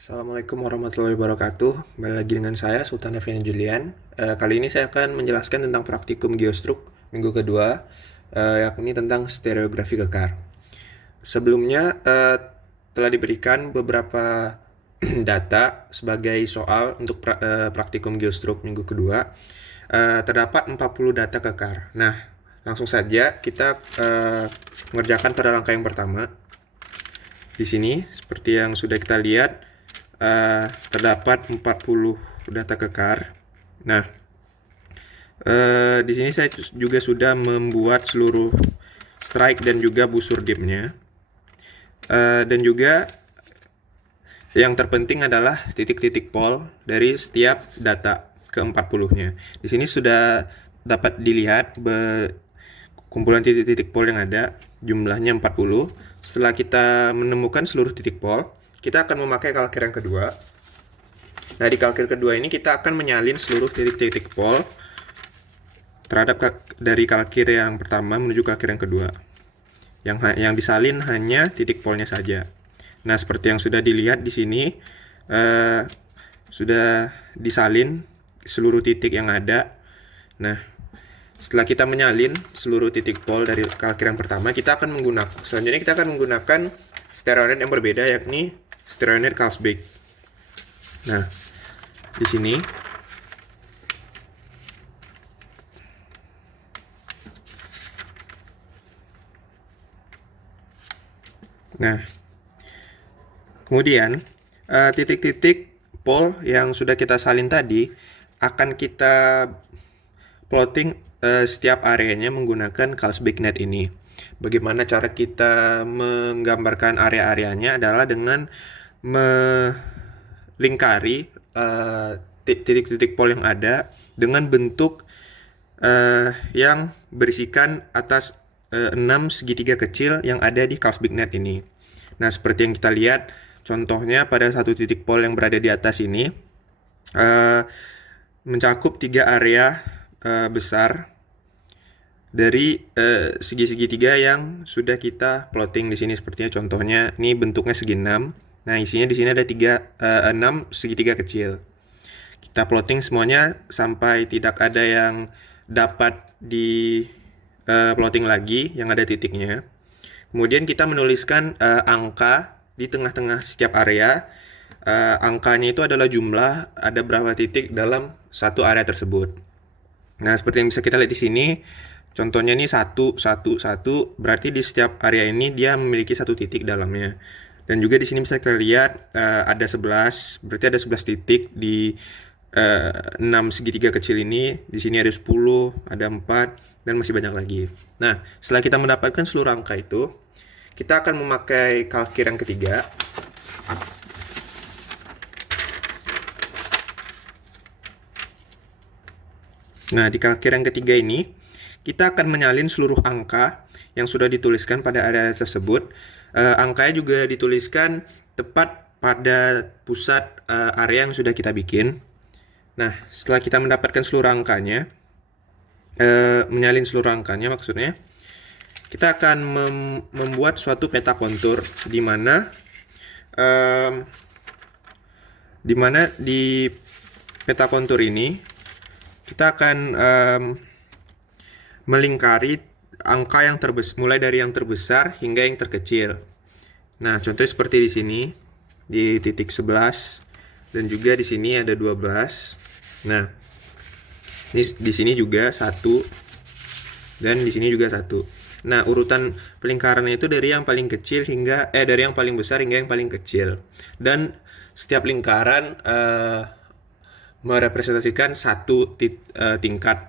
Assalamualaikum warahmatullahi wabarakatuh. Kembali lagi dengan saya Sultan Effendi Julian. Kali ini saya akan menjelaskan tentang praktikum geostruk minggu kedua, yakni tentang stereografi kekar. Sebelumnya telah diberikan beberapa data sebagai soal untuk praktikum geostruk minggu kedua. Terdapat 40 data kekar. Nah, langsung saja kita mengerjakan pada langkah yang pertama. Di sini, seperti yang sudah kita lihat, terdapat 40 data kekar. Nah, di sini saya juga sudah membuat seluruh strike dan juga busur dipnya. Dan juga yang terpenting adalah titik-titik pol dari setiap data ke-40-nya. Di sini sudah dapat dilihat kumpulan titik-titik pol yang ada, jumlahnya 40. Setelah kita menemukan seluruh titik pol, kita akan memakai kalkir yang kedua. Nah, di kalkir kedua ini kita akan menyalin seluruh titik-titik pol terhadap dari kalkir yang pertama menuju kalkir yang kedua. Yang disalin hanya titik polnya saja. Nah, seperti yang sudah dilihat di sini, sudah disalin seluruh titik yang ada. Nah, setelah kita menyalin seluruh titik pol dari kalkir yang pertama, selanjutnya kita akan menggunakan stereonet yang berbeda, yakni stereonet Carlsbad. Nah, di sini kemudian titik-titik pol yang sudah kita salin tadi akan kita plotting setiap areanya menggunakan Carlsbad net ini. Bagaimana cara kita menggambarkan area-areanya adalah dengan melingkari titik-titik pol yang ada dengan bentuk yang berisikan atas 6 segitiga kecil yang ada di Carlsbad net ini. Nah, seperti yang kita lihat, contohnya pada satu titik pol yang berada di atas ini mencakup 3 area besar dari segi segitiga yang sudah kita plotting di sini. Sepertinya contohnya ini bentuknya segi 6. Nah, isinya di sini ada 6 segitiga kecil. Kita plotting semuanya sampai tidak ada yang dapat di plotting lagi yang ada titiknya. Kemudian kita menuliskan angka di tengah-tengah setiap area. Angkanya itu adalah jumlah ada berapa titik dalam satu area tersebut. Nah, seperti yang bisa kita lihat di sini, contohnya ini 1, 1, 1, berarti di setiap area ini dia memiliki satu titik dalamnya. Dan juga di sini bisa kita lihat ada 11, berarti ada 11 titik di 6 segitiga kecil ini. Di sini ada 10, ada 4, dan masih banyak lagi. Nah, setelah kita mendapatkan seluruh angka itu, kita akan memakai kalkir yang ketiga. Nah, di kalkir yang ketiga ini, kita akan menyalin seluruh angka yang sudah dituliskan pada area tersebut. Angkanya juga dituliskan tepat pada pusat area yang sudah kita bikin. Nah, setelah kita mendapatkan seluruh angkanya, menyalin seluruh angkanya maksudnya, kita akan membuat suatu peta kontur di mana di peta kontur ini kita akan melingkari angka yang mulai dari yang terbesar hingga yang terkecil. Nah, contohnya seperti di sini di titik 11 dan juga di sini ada 12. Nah, di sini juga 1 dan di sini juga 1. Nah, urutan pelingkarannya itu dari yang paling kecil dari yang paling besar hingga yang paling kecil. Dan setiap lingkaran merepresentasikan satu tingkat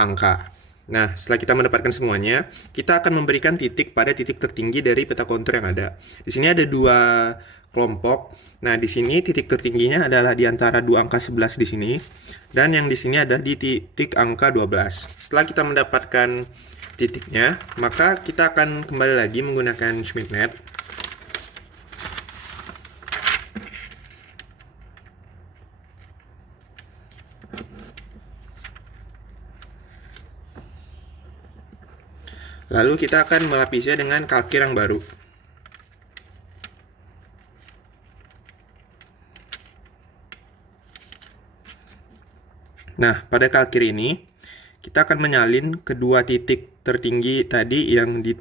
angka. Nah, setelah kita mendapatkan semuanya, kita akan memberikan titik pada titik tertinggi dari peta kontur yang ada. Di sini ada 2 kelompok. Nah, di sini titik tertingginya adalah di antara 2 angka 11 di sini, dan yang di sini ada di titik angka 12. Setelah kita mendapatkan titiknya, maka kita akan kembali lagi menggunakan Schmidt net. Lalu kita akan melapisnya dengan kalkir yang baru. Nah, pada kalkir ini kita akan menyalin kedua titik tertinggi tadi yang di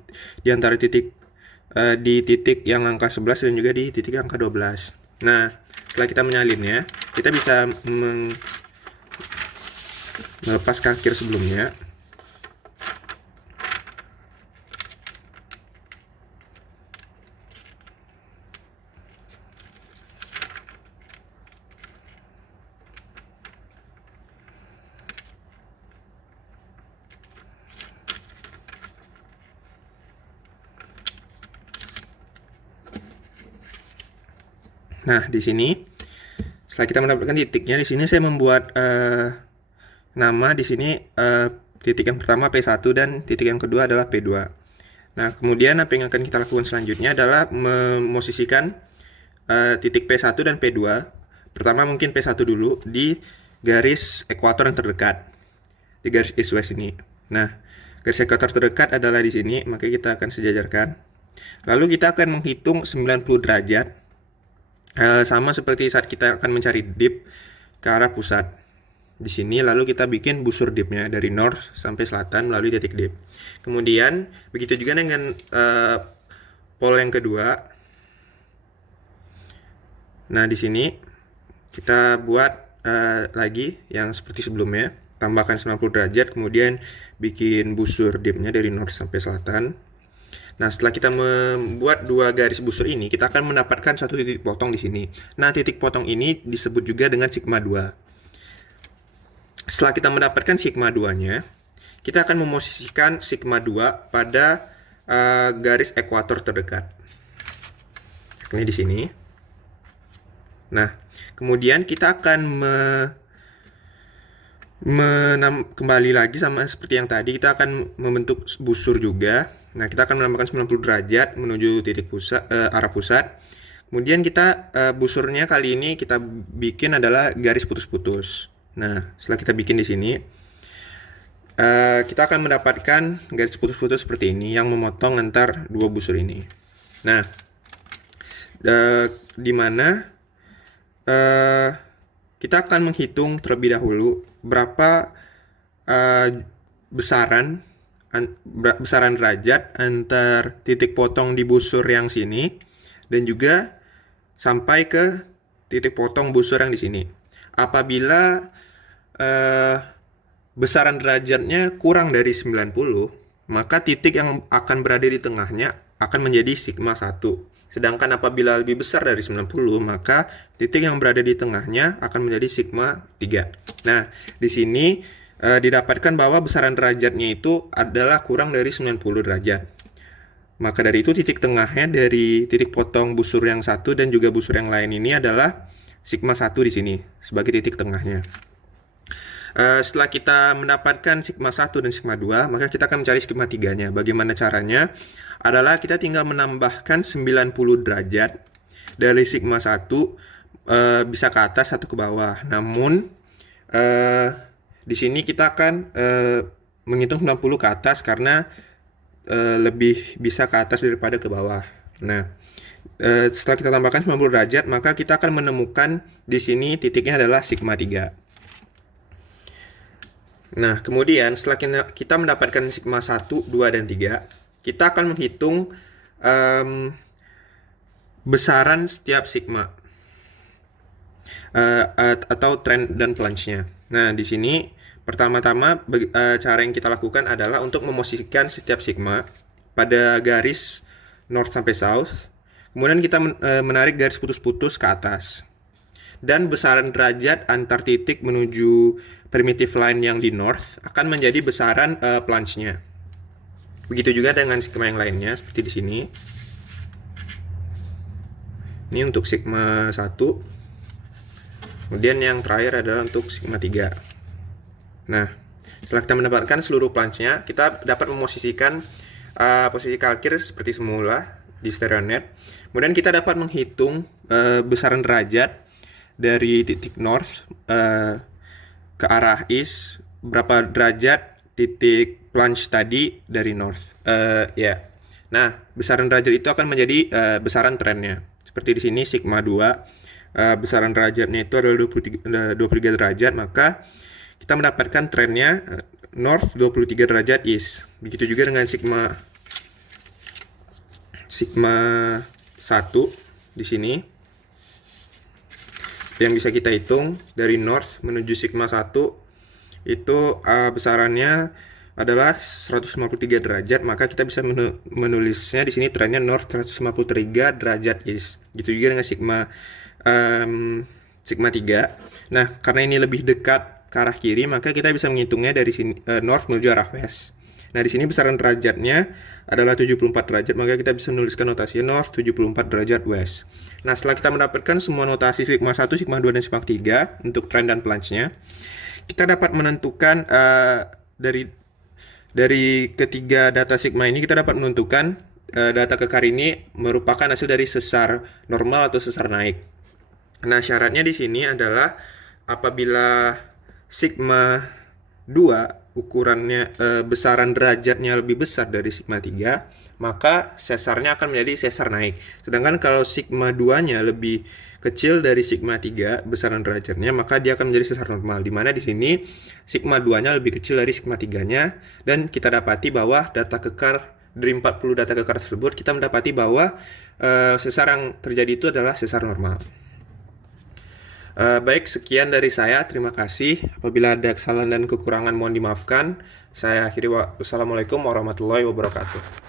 antara di titik yang angka 11 dan juga di titik angka 12. Nah, setelah kita menyalinnya, kita bisa melepas kalkir sebelumnya. Nah, di sini setelah kita mendapatkan titiknya, di sini saya membuat nama di sini titik yang pertama P1 dan titik yang kedua adalah P2. Nah, kemudian apa yang akan kita lakukan selanjutnya adalah memosisikan titik P1 dan P2. Pertama mungkin P1 dulu di garis ekuator yang terdekat, di garis east-west ini. Nah, garis ekuator terdekat adalah di sini, maka kita akan sejajarkan. Lalu kita akan menghitung 90 derajat. Sama seperti saat kita akan mencari dip ke arah pusat. Di sini lalu kita bikin busur dipnya dari north sampai selatan melalui titik dip. Kemudian begitu juga dengan pole yang kedua. Nah, di sini kita buat lagi yang seperti sebelumnya, tambahkan 90 derajat, kemudian bikin busur dipnya dari north sampai selatan. Nah, setelah kita membuat dua garis busur ini, kita akan mendapatkan satu titik potong di sini. Nah, titik potong ini disebut juga dengan sigma 2. Setelah kita mendapatkan sigma 2-nya, kita akan memosisikan sigma 2 pada garis ekuator terdekat. Ini di sini. Nah, kemudian kita akan kembali lagi sama seperti yang tadi, kita akan membentuk busur juga. Nah, kita akan menambahkan 90 derajat menuju titik pusat, arah pusat. Kemudian kita busurnya kali ini kita bikin adalah garis putus-putus. Nah, setelah kita bikin di sini, kita akan mendapatkan garis putus-putus seperti ini yang memotong antar dua busur ini. Nah, di mana kita akan menghitung terlebih dahulu berapa besaran derajat antar titik potong di busur yang sini dan juga sampai ke titik potong busur yang di sini. Apabila besaran derajatnya kurang dari 90, maka titik yang akan berada di tengahnya akan menjadi sigma 1. Sedangkan apabila lebih besar dari 90, maka titik yang berada di tengahnya akan menjadi sigma 3. Nah, di sini didapatkan bahwa besaran derajatnya itu adalah kurang dari 90 derajat. Maka dari itu titik tengahnya dari titik potong busur yang satu dan juga busur yang lain ini adalah sigma 1 di sini sebagai titik tengahnya. Setelah kita mendapatkan sigma 1 dan sigma 2, maka kita akan mencari sigma 3-nya. Bagaimana caranya? Adalah kita tinggal menambahkan 90 derajat dari sigma 1 bisa ke atas atau ke bawah. Namun di sini kita akan menghitung 90 ke atas karena lebih bisa ke atas daripada ke bawah. Nah, setelah kita tambahkan 90 derajat, maka kita akan menemukan di sini titiknya adalah sigma 3. Nah, kemudian setelah kita mendapatkan sigma 1, 2, dan 3, kita akan menghitung besaran setiap sigma atau trend dan plunge-nya. Nah, di sini pertama-tama cara yang kita lakukan adalah untuk memosisikan setiap sigma pada garis north sampai south. Kemudian kita menarik garis putus-putus ke atas. Dan besaran derajat antar titik menuju primitive line yang di north akan menjadi besaran plunge-nya. Begitu juga dengan sigma yang lainnya seperti di sini. Ini untuk sigma 1. Kemudian yang terakhir adalah untuk sigma 3. Nah, setelah kita mendapatkan seluruh plunge-nya, kita dapat memosisikan posisi kalkir seperti semula di stereonet. Kemudian kita dapat menghitung besaran derajat dari titik north ke arah east, berapa derajat titik plunge tadi dari north. Nah, besaran derajat itu akan menjadi besaran trennya. Seperti di sini sigma 2, besaran derajatnya itu adalah 23 derajat, maka kita mendapatkan trennya north 23 derajat east. Begitu juga dengan sigma 1 di sini yang bisa kita hitung dari north menuju sigma 1 itu besarannya adalah 153 derajat, maka kita bisa menulisnya di sini trennya north 153 derajat east. Gitu juga dengan sigma 3. Nah, karena ini lebih dekat ke arah kiri, maka kita bisa menghitungnya dari sini north menuju arah west. Nah, di sini besaran derajatnya adalah 74 derajat, maka kita bisa menuliskan notasi north 74 derajat west. Nah, setelah kita mendapatkan semua notasi sigma 1, sigma 2, dan sigma 3 untuk trend dan plunge-nya, kita dapat menentukan dari ketiga data sigma ini, kita dapat menentukan data kekar ini merupakan hasil dari sesar normal atau sesar naik. Nah, syaratnya di sini adalah apabila sigma 2 ukurannya besaran derajatnya lebih besar dari sigma 3, maka sesarnya akan menjadi sesar naik. Sedangkan kalau sigma 2-nya lebih kecil dari sigma 3 besaran derajatnya, maka dia akan menjadi sesar normal. Di mana di sini sigma 2-nya lebih kecil dari sigma 3-nya, dan kita dapati bahwa data kekar dari 40 data kekar tersebut, kita mendapati bahwa sesar yang terjadi itu adalah sesar normal. Baik, sekian dari saya. Terima kasih. Apabila ada kesalahan dan kekurangan mohon dimaafkan. Saya akhiri. Wassalamualaikum warahmatullahi wabarakatuh.